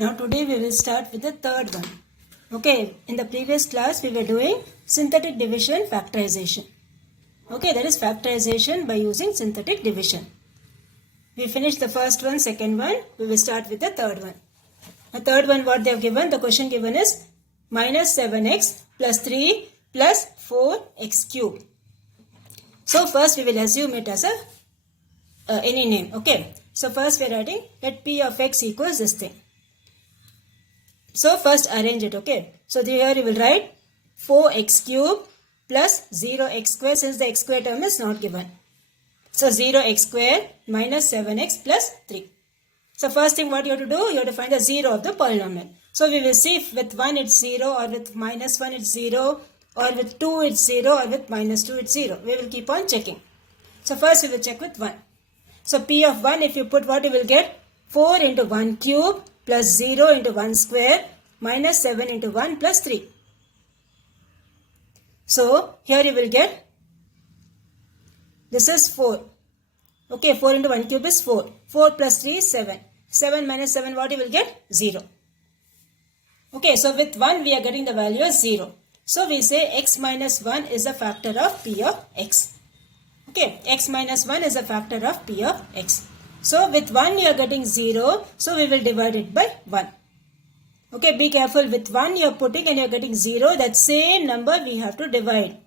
Now today we will start with the third one. Okay, in the previous class we were doing synthetic division factorization. Okay, that is factorization by using synthetic division. We finished the first one, second one. We will start with the third one. The third one, what they have given, the question given is minus 7x plus 3 plus 4x cube. So first we will assume it as a any name. Okay, so first we are writing let p of x equals this thing. So first arrange it. Okay, so here you will write 4x cube plus 0x square, since the x square term is not given. So 0x square minus 7x plus 3. So first thing what you have to do, you have to find the 0 of the polynomial. So we will see if with 1 it's 0, or with minus 1 it's 0, or with 2 it's 0, or with minus 2 it's 0. We will keep on checking. So first we will check with 1. So p of 1, if you put what you will get, 4 into 1 cube plus 0 into 1 square minus 7 into 1 plus 3. So here you will get, this is 4. Okay, 4 into 1 cube is 4. 4 plus 3 is 7. 7 minus 7, what you will get? 0. Okay, so with 1 we are getting the value as 0. So we say x minus 1 is a factor of p of x. Okay, x minus 1 is a factor of p of x. So with 1 you are getting 0. So we will divide it by 1. Okay, be careful, with 1 you are putting and you are getting 0. That same number we have to divide.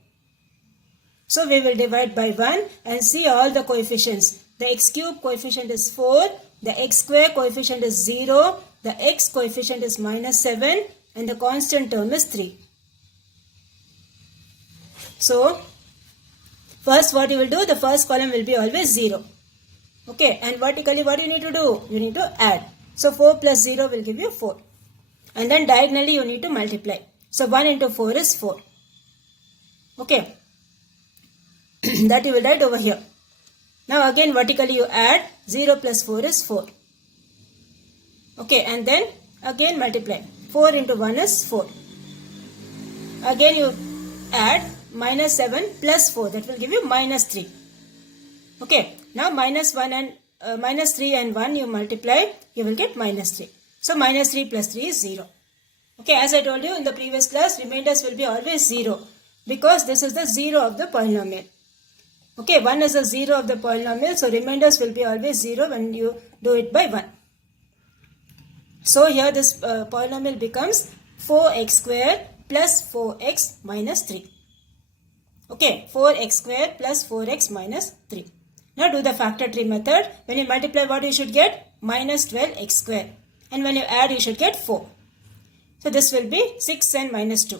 So we will divide by 1 and see all the coefficients. The x cube coefficient is 4. The x square coefficient is 0. The x coefficient is minus 7. And the constant term is 3. So first what you will do, the first column will be always 0. Okay, and vertically what you need to do? You need to add. So 4 plus 0 will give you 4. And then diagonally you need to multiply. So 1 into 4 is 4. Okay. That you will write over here. Now again vertically you add, 0 plus 4 is 4. Okay, and then again multiply. 4 into 1 is 4. Again you add minus 7 plus 4, that will give you minus 3. Okay, now minus 1 and minus 3 and 1 you multiply, you will get minus 3. So minus 3 plus 3 is 0. Okay, as I told you in the previous class, remainders will be always 0 because this is the 0 of the polynomial. Okay, 1 is the 0 of the polynomial, so remainders will be always 0 when you do it by 1. So here this polynomial becomes 4x square plus 4x minus 3. Okay, 4x square plus 4x minus 3. Now do the factor tree method. When you multiply, what you should get? Minus 12x square. And when you add, you should get 4. So this will be 6 and minus 2.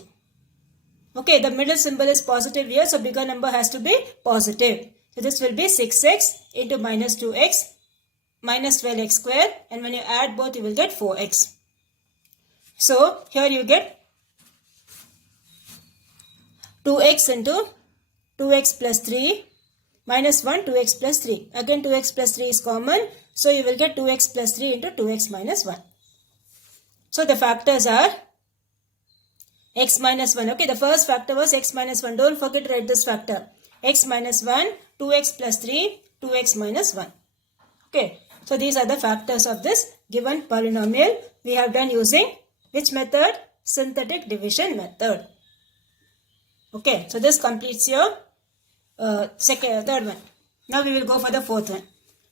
Okay, the middle symbol is positive here, so bigger number has to be positive. So this will be 6x into minus 2x minus 12x square, and when you add both you will get 4x. So here you get 2x into 2x plus 3 minus 1, 2x plus 3. Again 2x plus 3 is common, so you will get 2x plus 3 into 2x minus 1. So the factors are x minus 1. Okay, the first factor was x minus 1. Don't forget to write this factor. X minus 1, 2x plus 3, 2x minus 1. Okay, so these are the factors of this given polynomial. We have done using which method? Synthetic division method. Okay, so this completes your third one. Now we will go for the fourth one.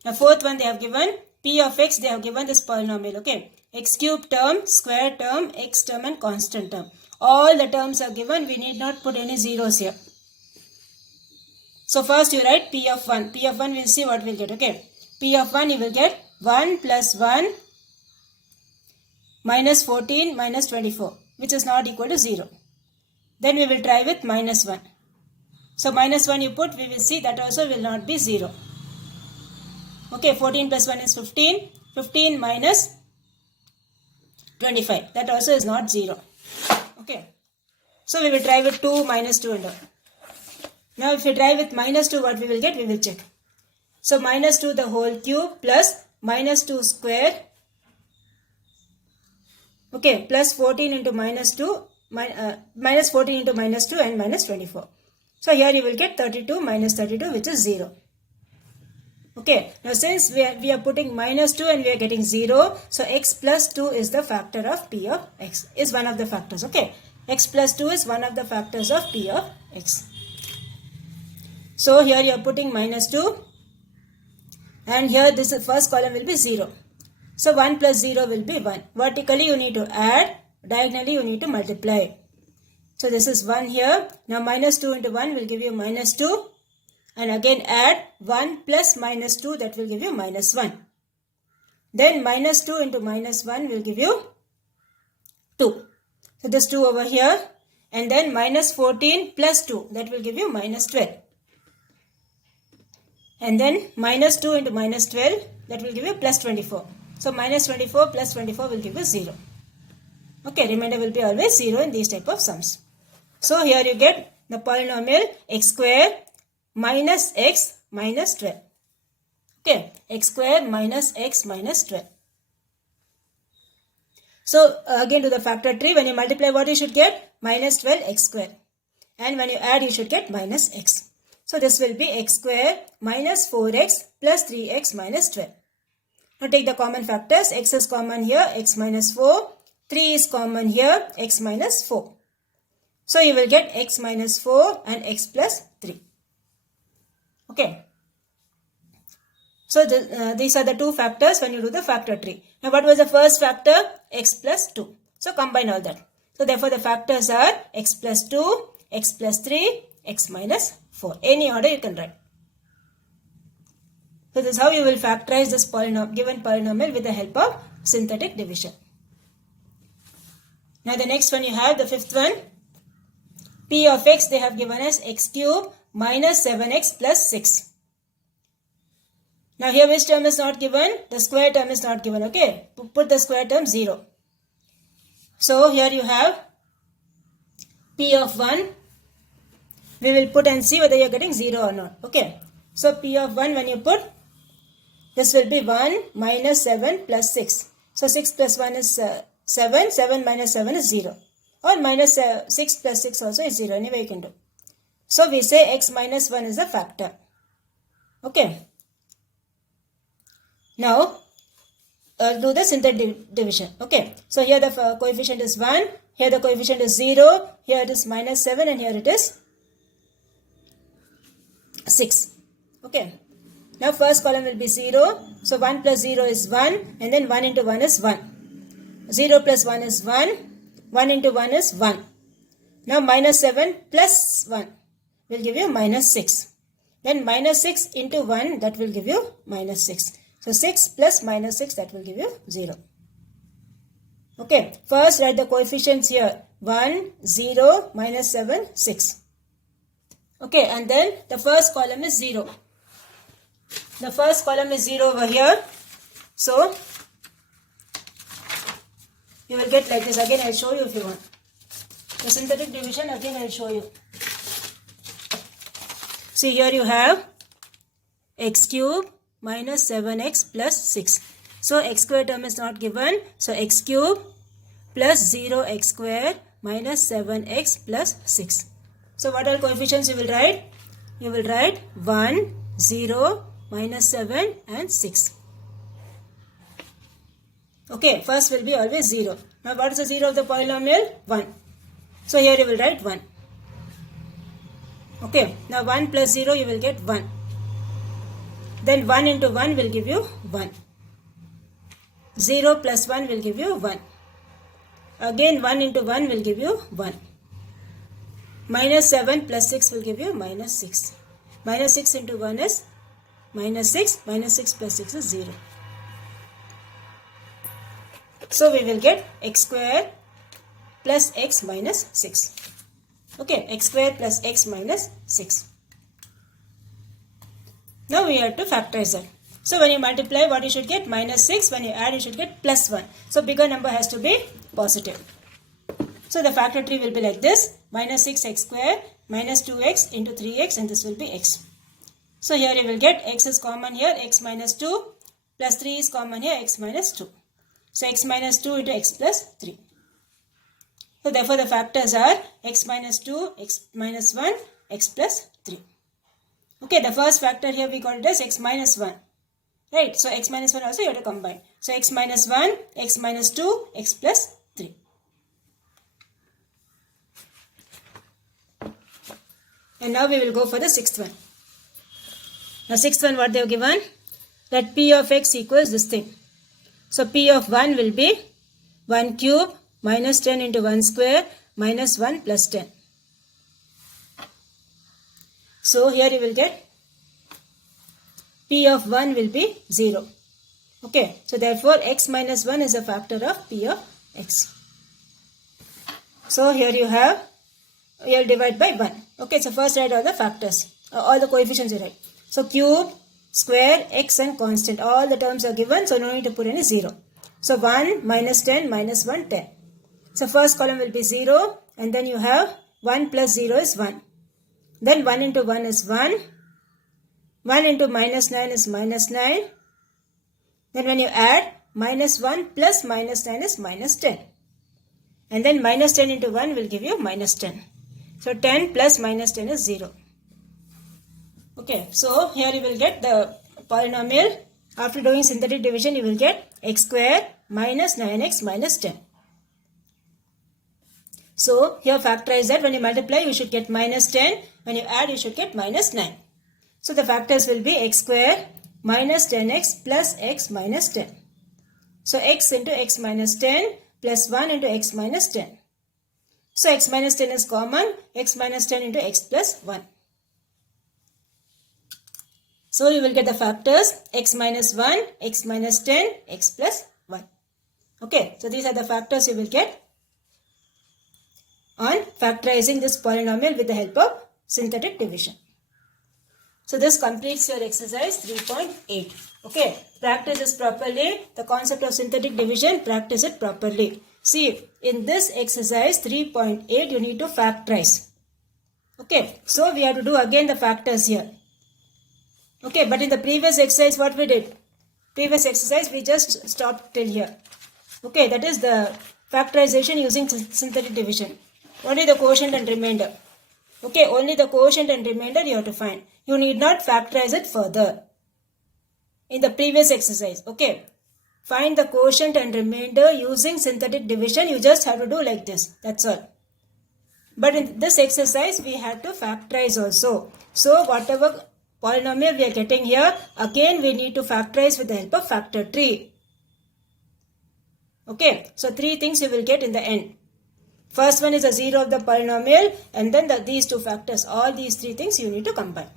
The fourth one they have given p of x, they have given this polynomial. Okay, x cube term, square term, x term and constant term. All the terms are given. We need not put any zeros here. So first you write p of 1. P of 1 we'll see what we'll get. Okay, p of 1 you will get 1 plus 1 minus 14 minus 24, which is not equal to 0. Then we will try with minus 1. So minus 1 you put, we will see that also will not be 0. Okay, 14 plus 1 is 15. 15 minus 25. That also is not 0. Okay. So we will try with 2, minus 2 and all. Now if we try with minus 2, what we will get? We will check. So minus 2 the whole cube plus minus 2 square. Okay, plus 14 into minus 2. Minus 14 into minus 2 and minus 24. So here you will get 32 minus 32, which is 0. Okay, now since we are putting minus 2 and we are getting 0, so x plus 2 is the factor of p of x, is one of the factors. Okay, x plus 2 is one of the factors of p of x. So here you are putting minus 2 and here this first column will be 0. So 1 plus 0 will be 1. Vertically you need to add, diagonally you need to multiply. So this is 1 here. Now minus 2 into 1 will give you minus 2. And again add 1 plus minus 2, that will give you minus 1. Then minus 2 into minus 1 will give you 2. So this 2 over here. And then minus 14 plus 2, that will give you minus 12. And then minus 2 into minus 12, that will give you plus 24. So minus 24 plus 24 will give you 0. Okay, remainder will be always 0 in these type of sums. So here you get the polynomial x square minus x minus 12. Okay, x square minus x minus 12. So again to the factor tree, when you multiply what you should get? Minus 12x square. And when you add you should get minus x. So this will be x square minus 4x plus 3x minus 12. Now take the common factors. X is common here, x minus 4. 3 is common here, x minus 4. So you will get x minus 4 and x plus 3. Okay. So these are the two factors when you do the factor tree. Now what was the first factor? X plus 2. So combine all that. So therefore the factors are x plus 2, x plus 3, x minus 4. Any order you can write. So this is how you will factorize this given polynomial with the help of synthetic division. Now the next one you have, the fifth one. P of x they have given as x cube minus 7x plus 6. Now here which term is not given? The square term is not given. Okay, put the square term 0. So here you have P of 1. We will put and see whether you are getting 0 or not. Okay, so P of 1 when you put, this will be 1 minus 7 plus 6. So 6 plus 1 is 7. 7 minus 7 is 0. Or minus 6 plus 6 also is 0. Anyway you can do. So we say x minus 1 is a factor. Okay. Now do the synthetic division. Okay. So here the coefficient is 1. Here the coefficient is 0. Here it is minus 7 and here it is 6. Okay. Now first column will be 0. So 1 plus 0 is 1 and then 1 into 1 is 1. 0 plus 1 is 1. 1 into 1 is 1. Now minus 7 plus 1 will give you minus 6. Then minus 6 into 1, that will give you minus 6. So 6 plus minus 6, that will give you 0. Okay. First write the coefficients here. 1, 0, minus 7, 6. Okay. And then the first column is 0. The first column is 0 over here. So you will get like this. Again I will show you if you want. The synthetic division again I will show you. See here you have x cube minus 7x plus 6. So x square term is not given. So x cube plus 0x square minus 7x plus 6. So what are coefficients you will write? You will write 1, 0, minus 7 and 6. Okay, first will be always 0. Now what is the 0 of the polynomial? 1. So here you will write 1. Okay, now 1 plus 0 you will get 1. Then 1 into 1 will give you 1. 0 plus 1 will give you 1. Again 1 into 1 will give you 1. Minus 7 plus 6 will give you minus 6. Minus 6 into 1 is minus 6. Minus 6 plus 6 is 0. So we will get x square plus x minus 6. Okay, x square plus x minus 6. Now we have to factorize that. So when you multiply, what you should get? Minus 6. When you add, you should get plus 1. So bigger number has to be positive. So the factor tree will be like this. Minus 6x square minus 2x into 3x, and this will be x. So here you will get x is common here, x minus 2 plus 3 is common here, x minus 2. So x minus 2 into x plus 3. So therefore the factors are x minus 2, x minus 1, x plus 3. Okay, the first factor here we got it as x minus 1. Right? So x minus 1 also you have to combine. So x minus 1, x minus 2, x plus 3. And now we will go for the sixth one. Now sixth one, what they have given? That p of x equals this thing. So p of 1 will be 1 cube minus 10 into 1 square minus 1 plus 10. So here you will get p of 1 will be 0. Okay, so therefore x minus 1 is a factor of p of x. So here you will divide by 1. Okay, so first write all the factors, all the coefficients you write. So cube, square, x and constant, all the terms are given, so no need to put any 0. So 1 minus 10 minus 1, 10. So first column will be 0, and then you have 1 plus 0 is 1. Then 1 into 1 is 1. 1 into minus 9 is minus 9. Then when you add, minus 1 plus minus 9 is minus 10. And then minus 10 into 1 will give you minus 10. So 10 plus minus 10 is 0. Okay, so here you will get the polynomial. After doing synthetic division, you will get x square minus 9x minus 10. So here factorize that. When you multiply, you should get minus 10. When you add, you should get minus 9. So the factors will be x square minus 10x plus x minus 10. So x into x minus 10 plus 1 into x minus 10. So x minus 10 is common. X minus 10 into x plus 1. So you will get the factors x minus 1, x minus 10, x plus 1. Okay, so these are the factors you will get on factorizing this polynomial with the help of synthetic division. So this completes your exercise 3.8. Okay, practice this properly. The concept of synthetic division, practice it properly. See, in this exercise 3.8, you need to factorize. Okay, so we have to do again the factors here. Okay, but in the previous exercise, what we did? Previous exercise, we just stopped till here. Okay, that is the factorization using synthetic division. Only the quotient and remainder. Okay, only the quotient and remainder you have to find. You need not factorize it further. In the previous exercise, okay. Find the quotient and remainder using synthetic division. You just have to do like this. That's all. But in this exercise, we have to factorize also. So, whatever polynomial we are getting here, again we need to factorize with the help of factor tree. Okay, so 3 things you will get in the end. First one is the 0 of the polynomial, and then these 2 factors. All these 3 things you need to combine.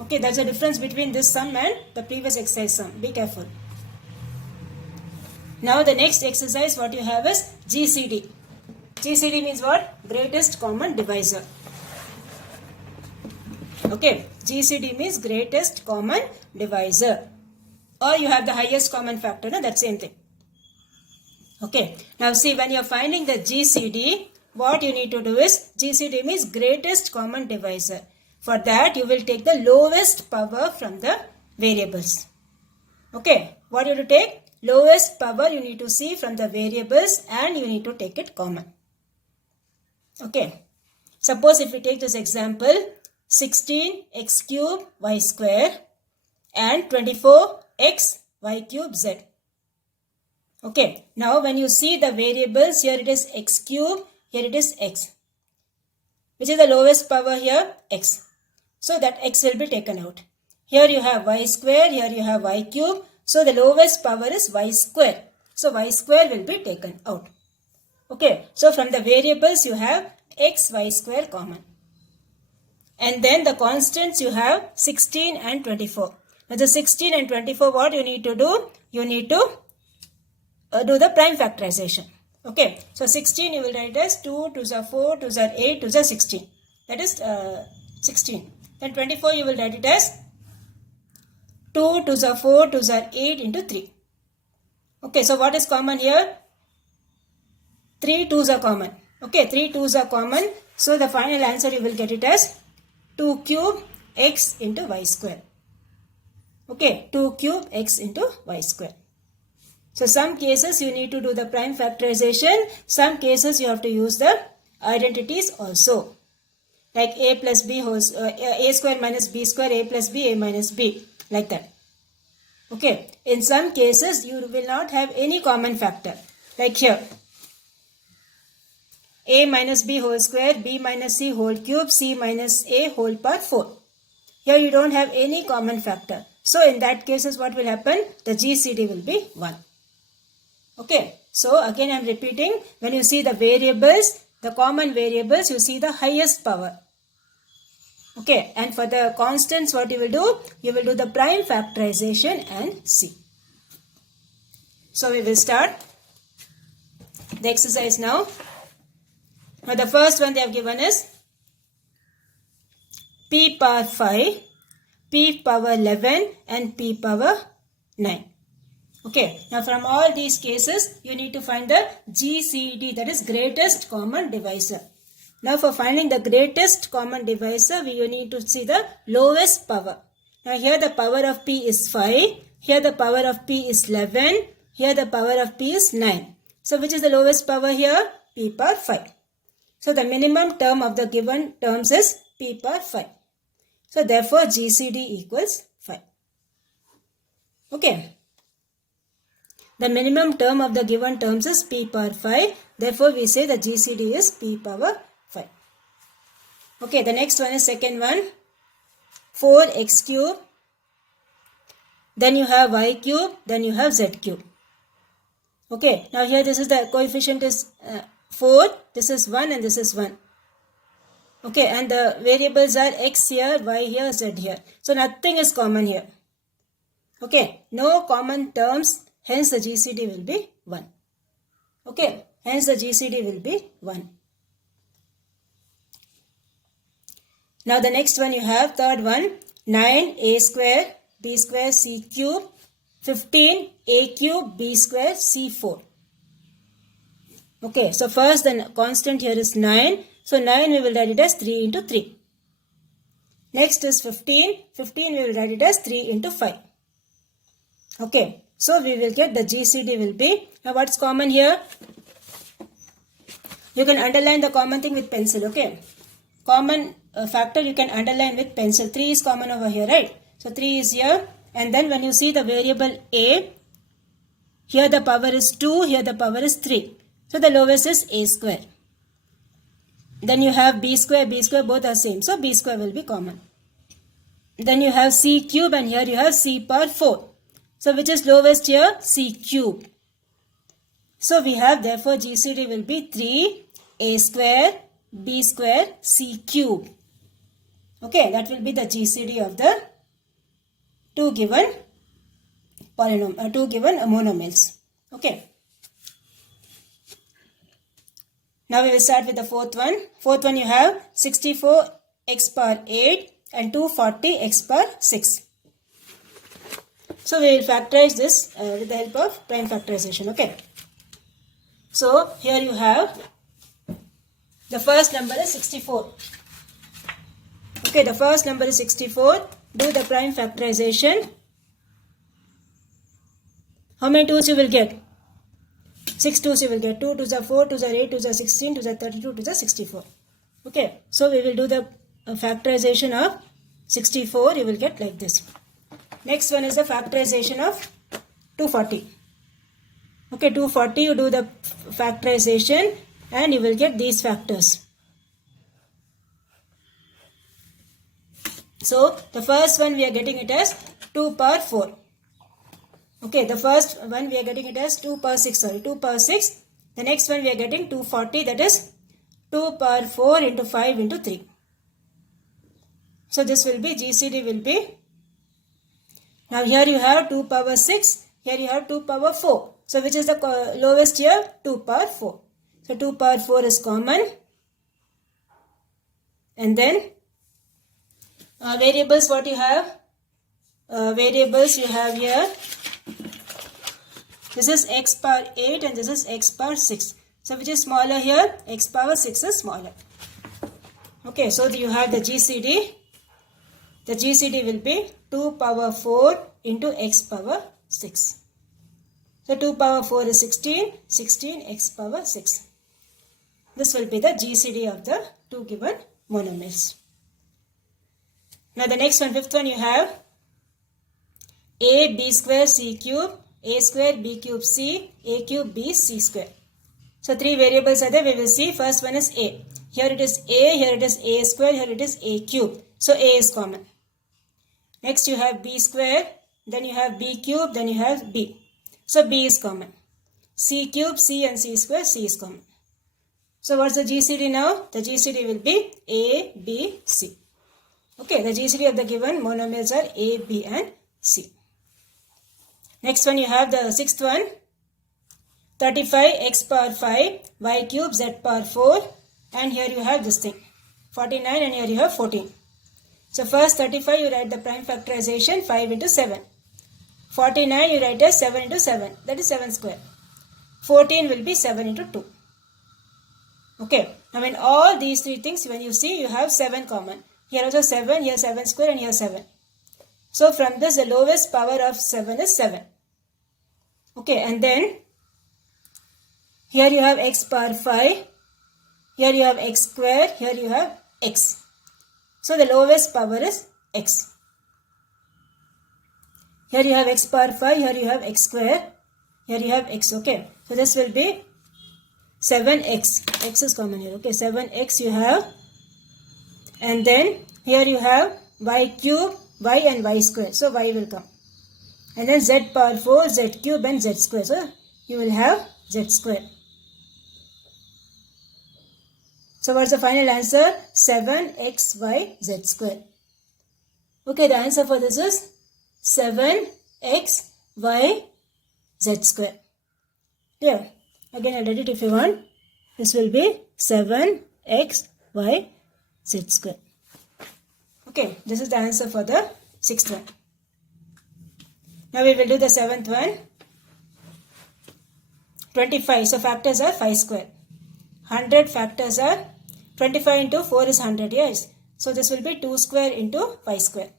Okay, that's the difference between this sum and the previous exercise sum. Be careful. Now the next exercise what you have is GCD. GCD means what? Greatest common divisor. Okay, GCD means greatest common divisor. Or you have the highest common factor, no? That's same thing. Okay, now see, when you are finding the GCD, what you need to do is, GCD means greatest common divisor. For that, you will take the lowest power from the variables. Okay, what you have to take? Lowest power you need to see from the variables, and you need to take it common. Okay, suppose if we take this example, 16x cube y square and 24x y cube z. Okay, now when you see the variables, here it is x cube, here it is x. Which is the lowest power here? X. So that x will be taken out. Here you have y square, here you have y cube. So the lowest power is y square. So y square will be taken out. Okay, so from the variables you have x, y square common. And then the constants you have 16 and 24. Now the 16 and 24, what you need to do? You need to do the prime factorization. Okay, so 16 you will write as 2 to the 4 to the 8 to the 16. That is 16. Then 24 you will write it as 2 to the 4 to the 8 into 3. Okay, so what is common here? 3 2s are common. Okay, 3 2s are common. So the final answer you will get it as 2 cube x into y square. Okay, 2 cube x into y square. So some cases you need to do the prime factorization. Some cases you have to use the identities also. Like a plus b whole, a square minus b square, a plus b, a minus b. Like that. Okay, in some cases you will not have any common factor. Like here, a minus b whole square, b minus c whole cube, c minus a whole power 4. Here you don't have any common factor. So in that cases what will happen? The GCD will be 1. Okay, so again I am repeating, when you see the variables, the common variables, you see the highest power. Okay, and for the constants what you will do? You will do the prime factorization and see. So we will start the exercise now. Now the first one they have given is p power 5, p power 11 and p power 9. Okay, now from all these cases you need to find the GCD, that is greatest common divisor. Now for finding the greatest common divisor, you need to see the lowest power. Now here the power of p is 5, here the power of p is 11, here the power of p is 9. So which is the lowest power here? P power 5. So the minimum term of the given terms is p power 5. So therefore GCD equals 5. Okay. The minimum term of the given terms is p power 5. Therefore we say the GCD is p power 5. Okay, the next one is second one. 4x cube. Then you have y cube. Then you have z cube. Okay, now here this is the coefficient is 4. This is 1 and this is 1. Okay, and the variables are x here, y here, z here. So nothing is common here. Okay, no common terms. Hence the GCD will be 1. Okay, hence the GCD will be 1. Now the next one you have, third one, 9a square, b square, c cube, 15 a cube, b square, c 4. Okay, so first the constant here is 9. So 9 we will write it as 3 into 3. Next is 15. 15 we will write it as 3 into 5. Okay, so we will get the GCD will be, now what's common here? You can underline the common thing with pencil, okay? Common factor you can underline with pencil. 3 is common over here, right? So 3 is here. And then when you see the variable a, here the power is 2, here the power is 3. So the lowest is a square. Then you have b square, both are same. So b square will be common. Then you have c cube and here you have c power 4. So which is lowest here? C cube. So we have therefore GCD will be 3a square, b square, c cube. Okay, that will be the GCD of the two given monomials. Okay. Now we will start with the fourth one. Fourth one you have 64x power 8 and 240x power 6. So we will factorize this with the help of prime factorization. Okay. So here you have the first number is 64. Okay, the first number is 64. Do the prime factorization. How many 2's you will get? 6 2's you will get. 2 2's are 4, 2's are 8, 2's are 16, 2's are 32, 2's are 64. Okay, so we will do the factorization of 64. You will get like this. Next one is the factorization of 240. Okay, 240 you do the factorization and you will get these factors. So the first one we are getting it as 2 power 4. Okay, the first one we are getting it as 2 power 6. Sorry, 2 power 6. The next one we are getting 240, that is 2 power 4 into 5 into 3. So this will be GCD will be. Now here you have 2 power 6. Here you have 2 power 4. So which is the lowest here? 2 power 4. So 2 power 4 is common. And then variables what you have? Variables you have here. This is x power 8 and this is x power 6. So which is smaller here? X power 6 is smaller. Okay, so you have the GCD. The GCD will be 2 power 4 into x power 6. So 2 power 4 is 16, 16 x power 6. This will be the GCD of the two given monomials. Now the next one, fifth one, you have a b square c cube, a square b cube c, a cube b c square. So 3 variables are there. We will see. First one is a. Here it is a, here it is a square, here it is a cube. So a is common. Next you have b square, then you have b cube, then you have b. So b is common. C cube, c and c square, c is common. So what's the GCD now? The GCD will be a, b, c. Okay, the GCD of the given monomials are a, b and c. Next one you have the sixth one. 35 x power 5, y cube z power 4, and here you have this thing 49 and here you have 14. So first 35 you write the prime factorization 5 into 7. 49 you write as 7 into 7, that is 7 square. 14 will be 7 into 2. Okay, now in all these three things when you see you have 7 common. Here also 7, here 7 square and here 7. So from this the lowest power of 7 is 7. Okay, and then here you have x power 5, here you have x square, here you have x. So the lowest power is x. Here you have x power 5, here you have x square, here you have x. Okay, so this will be 7x. X is common here. Okay, 7x you have. And then here you have y cube, y and y square. So y will come. And then z power 4, z cube and z square. So you will have z square. So what's the final answer? 7xy square. Okay, the answer for this is 7xy square. Here, again I'll write it if you want. This will be 7xy square. Okay, this is the answer for the sixth one. Now we will do the seventh one. 25. So factors are 5 square. 100 factors are 25 into 4 is 100. Yes. So this will be 2 square into 5 square.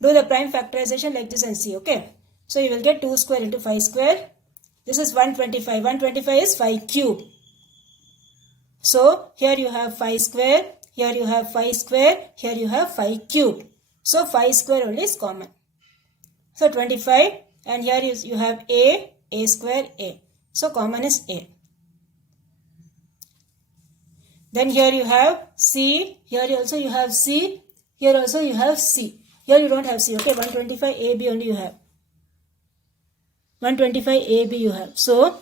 Do the prime factorization like this and see. Okay. So you will get 2 square into 5 square. This is 125. 125 is 5 cube. So here you have 5 square. Here you have 5 square. Here you have 5 cube. So 5 square only is common. So 25 and here you have a square, a. So common is a. Then here you have c, here also you have c, here also you have c. Here you don't have c, okay, 125 AB only you have. 125 AB you have. So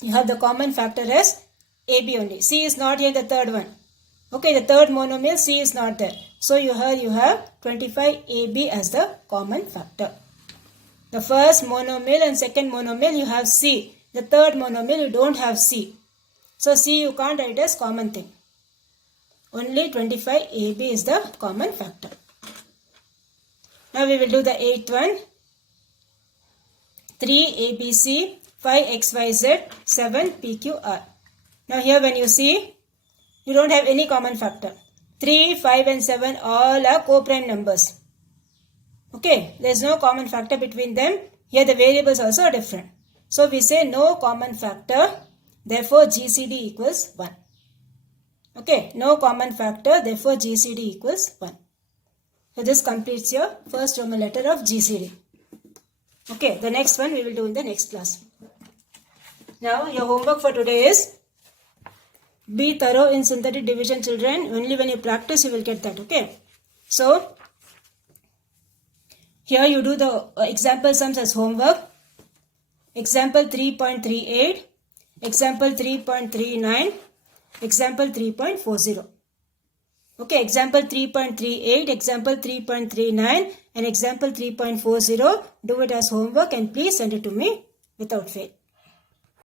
you have the common factor as AB only. C is not here in the third one. Okay, the third monomial C is not there. So you have 25 AB as the common factor. The first monomial and second monomial you have C. The third monomial you don't have C. So C you can't write as common thing. Only 25 AB is the common factor. Now we will do the eighth one. 3 ABC, 5 XYZ, 7 PQR. Now here when you see, you don't have any common factor. 3, 5 and 7 all are co-prime numbers. Okay, there is no common factor between them. Here the variables also are different. So we say no common factor. Therefore GCD equals 1. Okay, no common factor. Therefore GCD equals 1. So this completes your first Roman letter of GCD. Okay, the next one we will do in the next class. Now your homework for today is be thorough in synthetic division, children. Only when you practice you will get that. Okay. So here you do the example sums as homework. Example 3.38, example 3.39, example 3.40. Okay, example 3.38, example 3.39 and example 3.40. Do it as homework and please send it to me without fail.